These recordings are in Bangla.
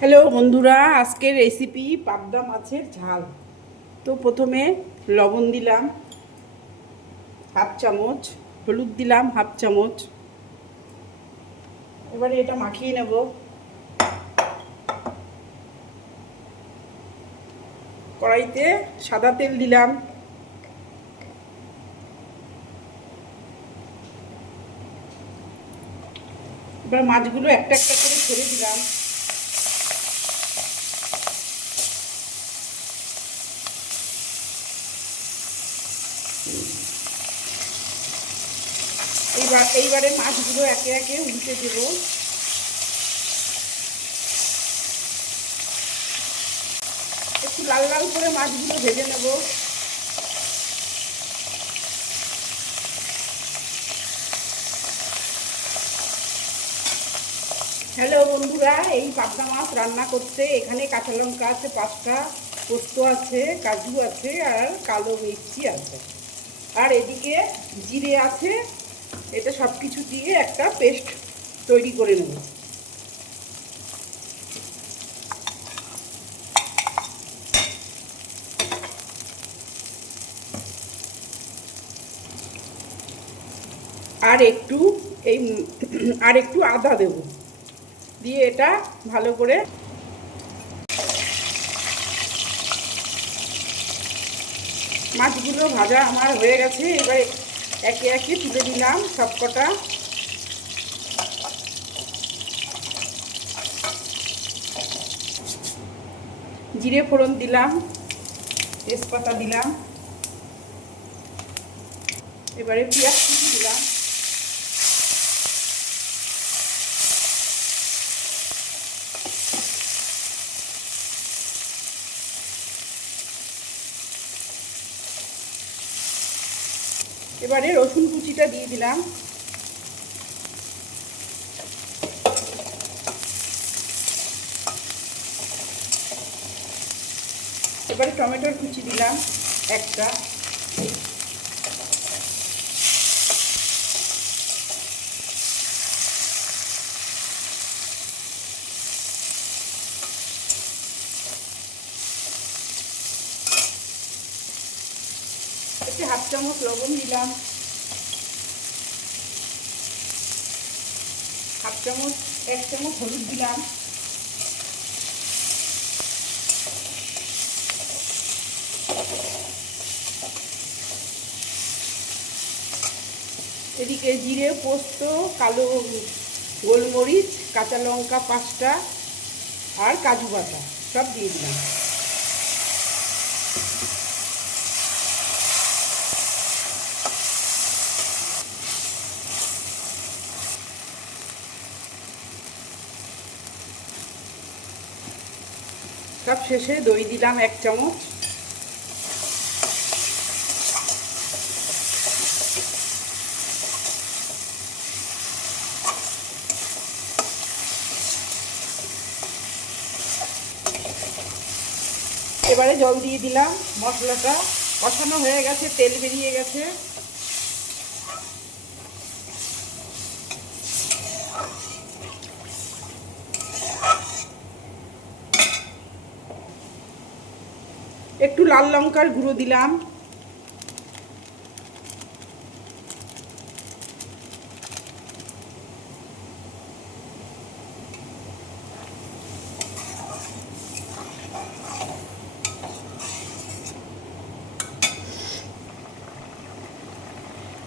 হ্যালো বন্ধুরা, আজকের রেসিপি পাবদা মাছের ঝাল। তো প্রথমে লবণ দিলাম, হাফ চামচ, হলুদ দিলাম, হাফ চামচ। এবারে এটা মাখিয়ে নেব। কড়াইতে সাদা তেল দিলাম। এবার মাছগুলো একটা একটা করে ছেড়ে দিলাম। এইবার এইবারে মাছগুলো একে একে উল্টে দেব। একটু লাল লাল করে মাছগুলো ভেজে নেব। হ্যালো বন্ধুরা, এই পাবদা মাছ রান্না করতে এখানে কাঁচা লঙ্কা আছে, পাঁচটা, পোস্ত আছে, কাজু আছে, আর কালো মির্চি আছে। আর এদিকে জিরে আছে এটা সব কিছু দিয়ে একটা পেস্ট তৈরি করে নেব। আর একটু এই আর একটু আদা দেব। দিয়ে এটা ভালো করে মাছগুলো ভাজা আমার হয়ে গেছে। এবার একে একে তুলে দিলাম সবকটা। জিরে ফোড়ন দিলাম তেজপাতা দিলাম এবারে পেঁয়াজ কুচি দিলাম। এবারে রসুন কুচিটা দিয়ে দিলাম। এবারে টমেটোর কুচি দিলাম একটা। একটি হাফ চামচ লবণ দিলাম। হাফ চামচ, এক চামচ হলুদ দিলাম। এদিকে জিরে, পোস্ত, কালো গোলমরিচ, কাঁচা লঙ্কা পাঁচটা আর কাজু বাটা সব দিয়ে দিলাম। সব শেষে দই দিলাম এক চামচ। এবারে জল দিয়ে দিলাম, মশলাটা কষানো হয়ে গেছে, তেল বেরিয়ে গেছে। একটু লাল লঙ্কার গুঁড়ো দিলাম।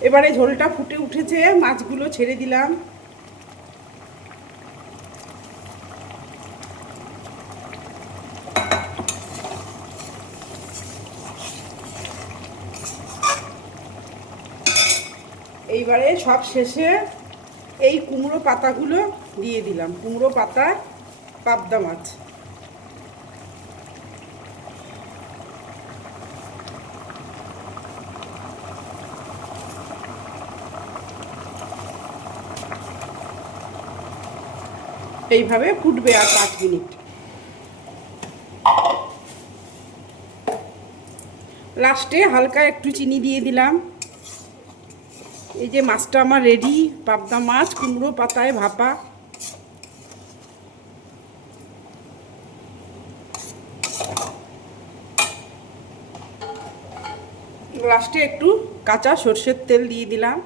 এবারে ঝোলটা ফুটে উঠেছে মাছগুলো ছেড়ে দিলাম। এইবারে সব শেষে এই কুমড়ো পাতাগুলো দিয়ে দিলাম। কুমড়ো পাতা, পাবদা মাছ। এইভাবে ফুটবে আর পাঁচ মিনিট। লাস্টে হালকা একটু চিনি দিয়ে দিলাম। এই যে মাছটা আমার রেডি পাবদা মাছ, কুমড়ো পাতায় ভাপা। লাস্টে একটু কাঁচা সর্ষের তেল দিয়ে দিলাম।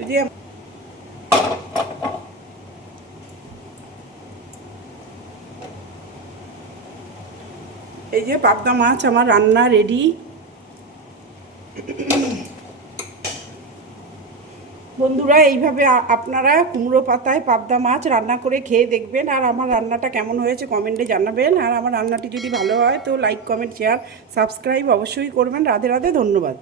এই যে এই যে পাবদা মাছ আমার রান্না রেডি বন্ধুরা, এইভাবে আপনারা কুমড়ো পাতায় পাবদা মাছ রান্না করে খেয়ে দেখবেন আর আমার রান্নাটা কেমন হয়েছে কমেন্টে জানাবেন। আর আমার রান্নাটি যদি ভালো হয় তো লাইক কমেন্ট শেয়ার সাবস্ক্রাইব অবশ্যই করবেন। রাধে রাধে, ধন্যবাদ।